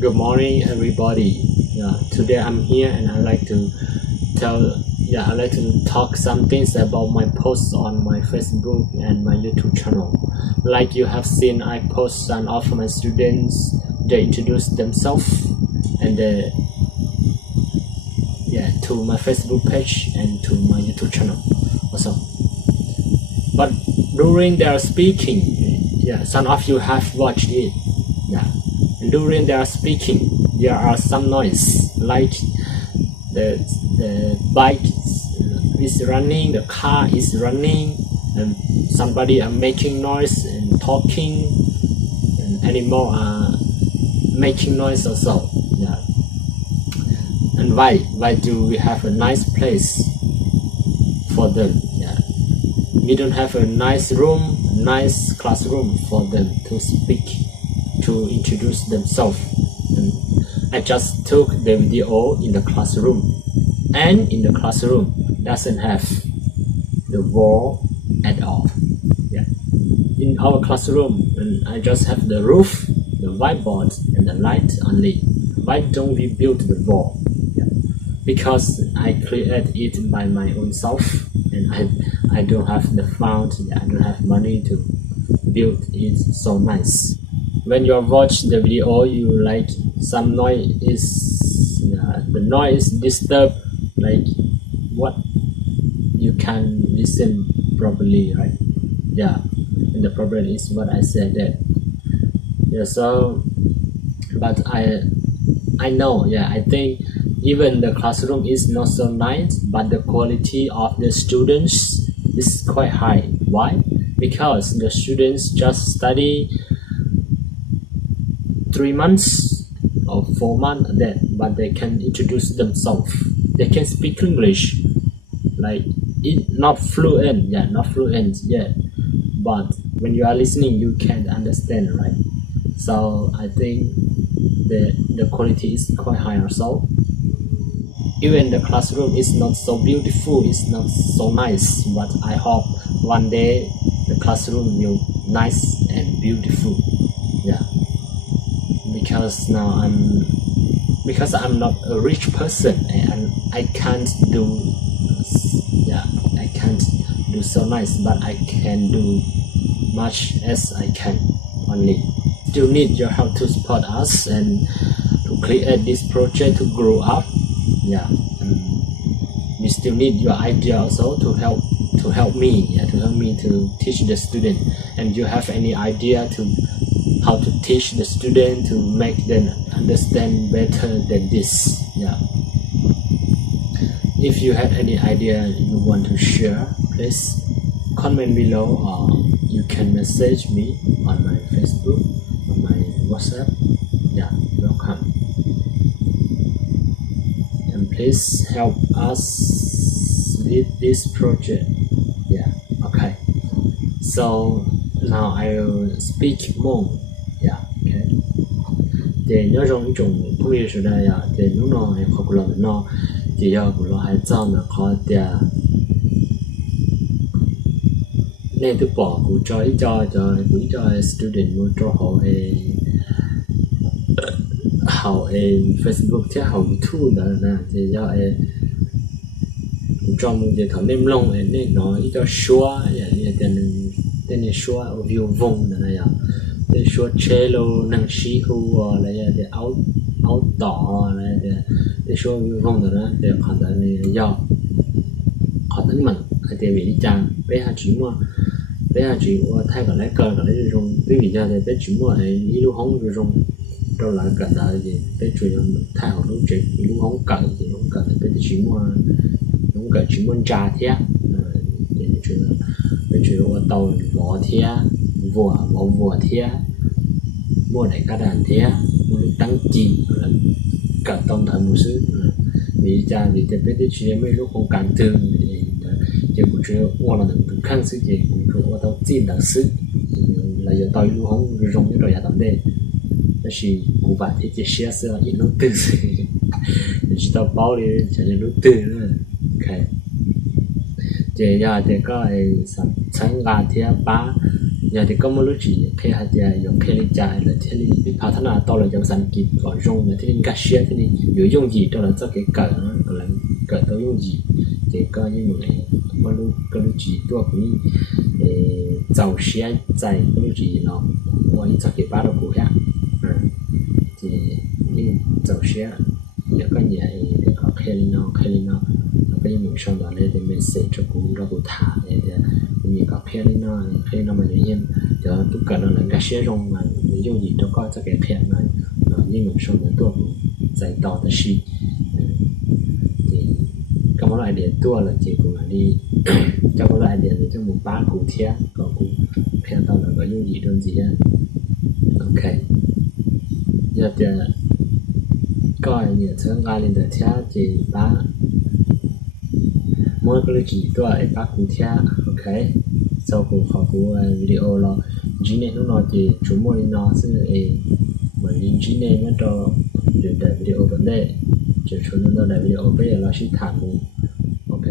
Good morning, everybody. Today I'm here and I like to talk some things about my posts on my Facebook and my YouTube channel. Like you have seen, I post some of my students. They introduce themselves and to my Facebook page and to my YouTube channel also. But during their speaking, some of you have watched it. And during their speaking, there are some noise like the bike is running, the car is running, and somebody are making noise and talking, and animal are making noise also. And why do we have a nice place for them? We don't have a nice room, nice classroom for them to speak, to introduce themselves. And I just took the video in the classroom, and in the classroom doesn't have the wall at all. In our classroom, and I just have the roof, the whiteboard, and the light only. Why don't we build the wall? Because I created it by my own self, and I don't have the fund, I don't have money to build it so nice. When you watch the video, you like some noise is the noise disturb, like what you can listen properly, right? And the problem is what I said that. But I know, I think even the classroom is not so nice, but the quality of the students is quite high. Why? Because the students just study 3 months or 4 months but they can introduce themselves. They can speak English, like it not fluent yet, but when you are listening, you can understand, right? So I think the quality is quite high also. Even the classroom is not so beautiful, it's not so nice, but I hope one day the classroom will nice and beautiful. Because now I'm not a rich person and I can't do so nice, but I can do much as I can only. Still need your help to support us and to create this project to grow up. We still need your idea also to help me to teach the student. And you have any idea to how to teach the student to make them understand better than this? If you have any idea you want to share, please comment below, or you can message me on my Facebook, on my WhatsApp. Welcome. And please help us with this project. Okay. So now I will speak more. Để nhớ trong chúng cũng như thế này để lúc nào em học được nó thì giờ của nó hay cho nó khó để nên tôi bỏ của cho student mua cho họ học Facebook chứ học YouTube đó nè thì giờ cho một cái thằng nem lông nên nó cho xóa tên này xóa view vùng này để xóa cello năng sĩ hữu là để áo đỏ là để xóa view vùng đó để họ tới này do họ tính mình để bị chàng bé hai chuyện thay cái lấy cờ cái lấy dùng cái gì ra để bé chuyện mà đi lưu hóng rồi dùng đâu lại cả đời gì bé chuyện thay họ lúc chuyện lưu hóng cần thì không cần bé chuyện mà không cần chuyện muốn trả thế để chuyện tàu vỏ thế vỏ thế mua để cả đàn thế mua tăng chi cả tổng thời một số vì thế bé chuyện mấy lúc không cần từ就不知我了能看世界，我到自己的事，来要到路红容易到呀当的，但是无法提这些事也能得是，你知道包里才能得了，OK，这呀这个参加贴吧， giờ thì có một lúc chỉ khi hạt giờ dùng khi lên trái là thế thì phá thằng nào to là cho sản kịp gọi rong là thế nên gạt xe thế nên nếu dùng gì đó là cho cái cỡ nó là cỡ tao dùng gì thì coi như một này có lúc chỉ tua cũng giàu xe chạy có lúc chỉ nó ngoài cho cái bát đầu của khác thì như giàu xe giờ có nhà để có khi nó cái mình xong đó lên thì mình sẽ cho cũng ra cụ thả để mình có khi nó mà nhiên giờ tôi cần là cái xe rong mà dùng gì đó coi cho cái phe này nó như mình xong đó tôi giải tỏ tới gì thì có một loại điện tua là chỉ cũng là đi cho một loại điện thì trong một bát cụ thiaj có cụ phe tao là có dùng gì đơn gì á ok giờ thì coi nhiều thứ ngay lên được thiaj thì bá mỗi cái chỉ tôi ấy bác cụ thiaj ok sau cùng họ của video là chỉ nên nó thì chúng mình nó sẽ mà những chỉ nên nó cho để video vấn đề chỉ chúng nó để video bây giờ là sẽ thảm ok